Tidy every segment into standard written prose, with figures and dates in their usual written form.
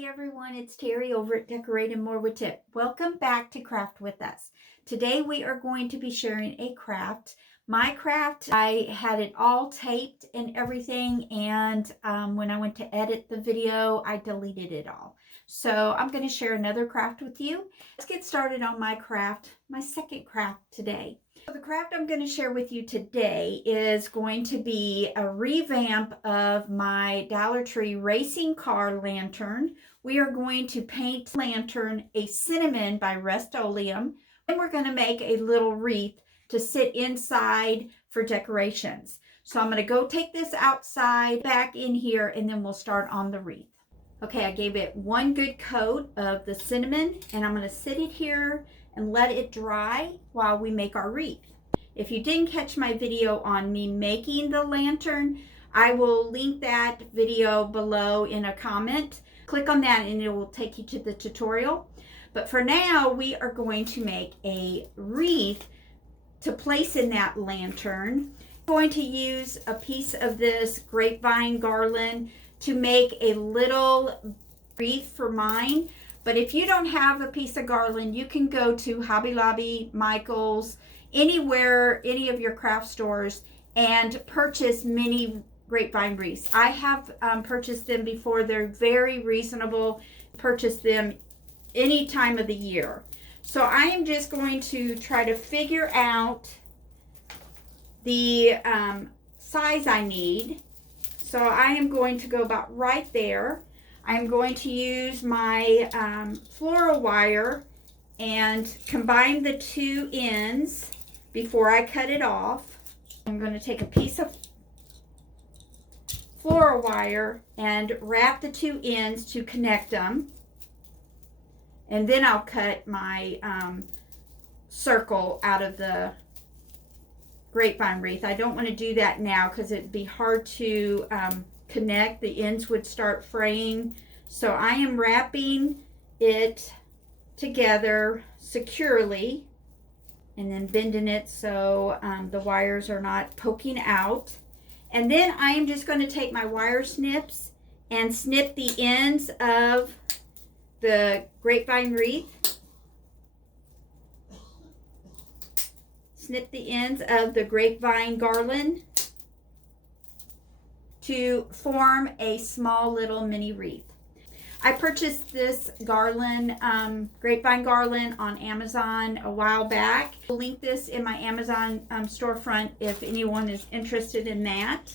Hey everyone, it's Terry over at Decorating More with Tip. Welcome back to Craft with Us. Today we are going to be sharing a craft. My craft, I had it all taped and everything, and when I went to edit the video, I deleted it all. So I'm going to share another craft with you. Let's get started on my craft, my second craft today. So the craft I'm going to share with you today is going to be a revamp of my Dollar Tree racing car lantern. We are going to paint lantern a cinnamon by Rust-Oleum, and we're going to make a little wreath to sit inside for decorations. So I'm going to go take this outside, back in here, and then we'll start on the wreath. Okay, I gave it one good coat of the cinnamon, and I'm going to sit it here and let it dry while we make our wreath. If you didn't catch my video on me making the lantern, I will link that video below in a comment. Click on that and it will take you to the tutorial. But for now, we are going to make a wreath to place in that lantern. I'm going to use a piece of this grapevine garland to make a little wreath for mine. But if you don't have a piece of garland, you can go to Hobby Lobby, Michael's, anywhere, any of your craft stores, and purchase mini grapevine wreaths. I have purchased them before. They're very reasonable. Purchase them any time of the year. So I am just going to try to figure out the size I need. So I am going to go about right there. I'm going to use my floral wire and combine the two ends before I cut it off. I'm going to take a piece of floral wire and wrap the two ends to connect them. And then I'll cut my circle out of the grapevine wreath. I don't want to do that now because it'd be hard to connect. The ends would start fraying. So I am wrapping it together securely and then bending it so the wires are not poking out. And then I am just going to take my wire snips and snip the ends of the grapevine wreath. Snip the ends of the grapevine garland to form a small little mini wreath. I purchased this garland, grapevine garland, on Amazon a while back. I'll link this in my Amazon storefront if anyone is interested in that.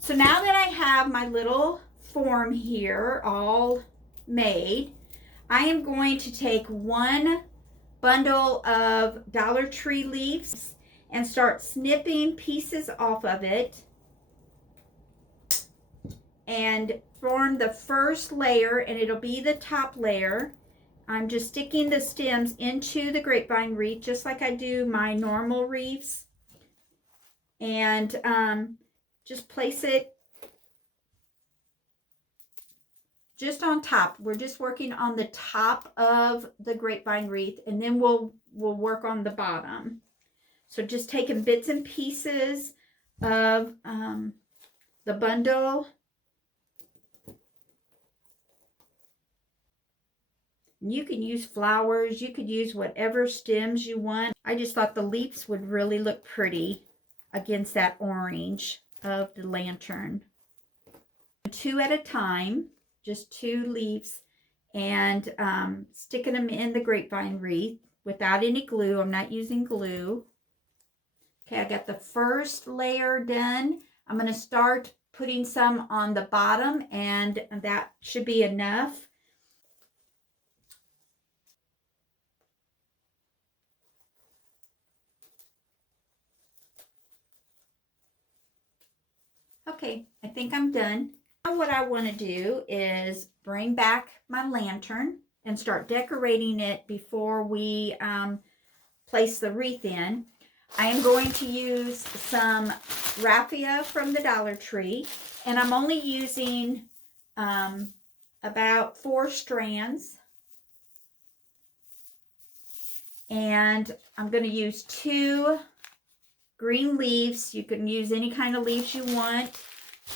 So now that I have my little form here all made, I am going to take one bundle of Dollar Tree leaves and start snipping pieces off of it and form the first layer, and it'll be the top layer. I'm just sticking the stems into the grapevine wreath just like I do my normal wreaths, and just place it just on top. We're just working on the top of the grapevine wreath, and then we'll work on the bottom. So just taking bits and pieces of the bundle. You can use flowers, you could use whatever stems you want. I just thought the leaves would really look pretty against that orange of the lantern. Two at a time, just two leaves, and sticking them in the grapevine wreath without any glue. I'm not using glue. Okay, I got the first layer done. I'm going to start putting some on the bottom, and that should be enough. Okay, I think I'm done. Now what I want to do is bring back my lantern and start decorating it before we place the wreath in. I am going to use some raffia from the Dollar Tree, and I'm only using about 4 strands. And I'm going to use 2 green leaves. You can use any kind of leaves you want.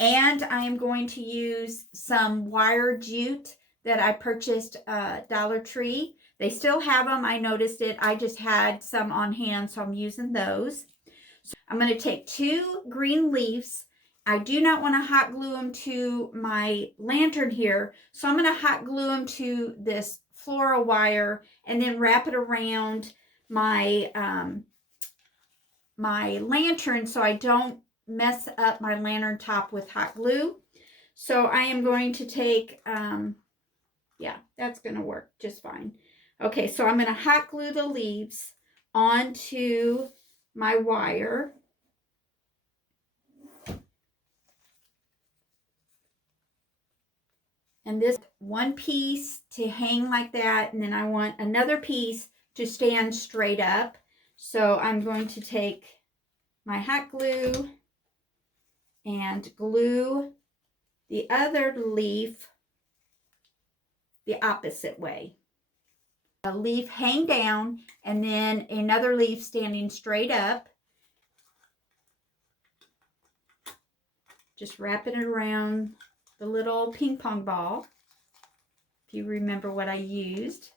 And I am going to use some wire jute that I purchased at Dollar Tree. They still have them. I noticed it. I just had some on hand, so I'm using those. So I'm going to take 2 green leaves. I do not want to hot glue them to my lantern here, so I'm going to hot glue them to this floral wire and then wrap it around my my lantern so I don't mess up my lantern top with hot glue. So I am going to take, yeah, that's going to work just fine. Okay, so I'm going to hot glue the leaves onto my wire. And this one piece to hang like that, and then I want another piece to stand straight up. So I'm going to take my hot glue and glue the other leaf the opposite way. A leaf hang down and then another leaf standing straight up. Just wrapping it around the little ping pong ball, if you remember what I used.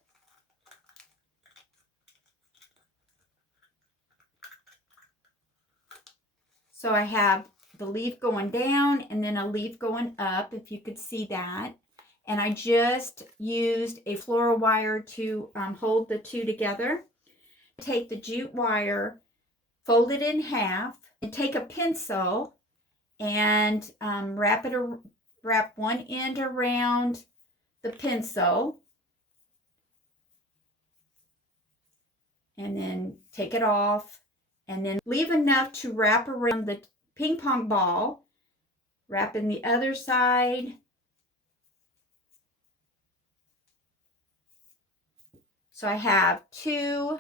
So I have the leaf going down and then a leaf going up, if you could see that. And I just used a floral wire to hold the two together. Take the jute wire, fold it in half, and take a pencil and wrap one end around the pencil, and then take it off, and then leave enough to wrap around the ping pong ball, wrapping the other side. So I have 2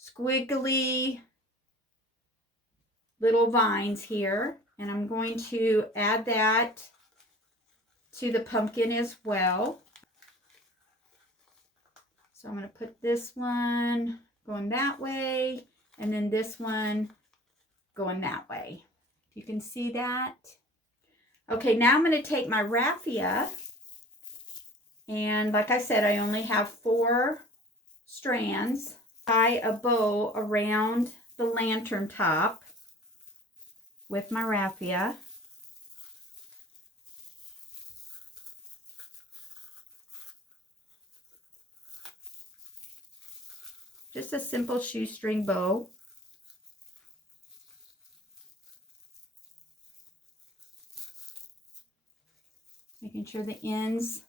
squiggly little vines here, and I'm going to add that to the pumpkin as well. So I'm going to put this one going that way, and then this one going that way. You can see that. Okay, now I'm going to take my raffia, and like I said, I only have 4 strands. Tie a bow around the lantern top with my raffia. Just a simple shoestring bow. Making sure the ends.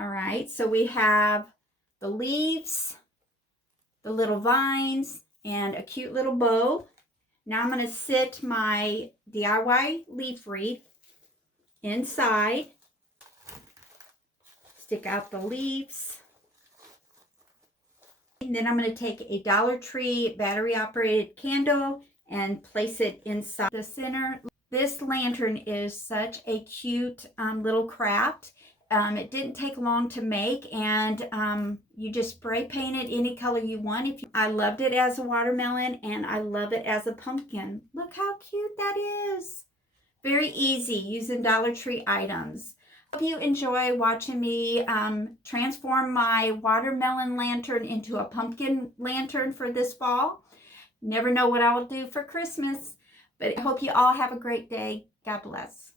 All right, so we have the leaves, the little vines, and a cute little bow. Now I'm going to sit my DIY leaf wreath inside. Stick out the leaves. And then I'm going to take a Dollar Tree battery operated candle and place it inside the center. This lantern is such a cute little craft. It didn't take long to make, and you just spray paint it any color you want. I loved it as a watermelon, and I love it as a pumpkin. Look how cute that is. Very easy using Dollar Tree items. Hope you enjoy watching me transform my watermelon lantern into a pumpkin lantern for this fall. Never know what I will do for Christmas, but I hope you all have a great day. God bless.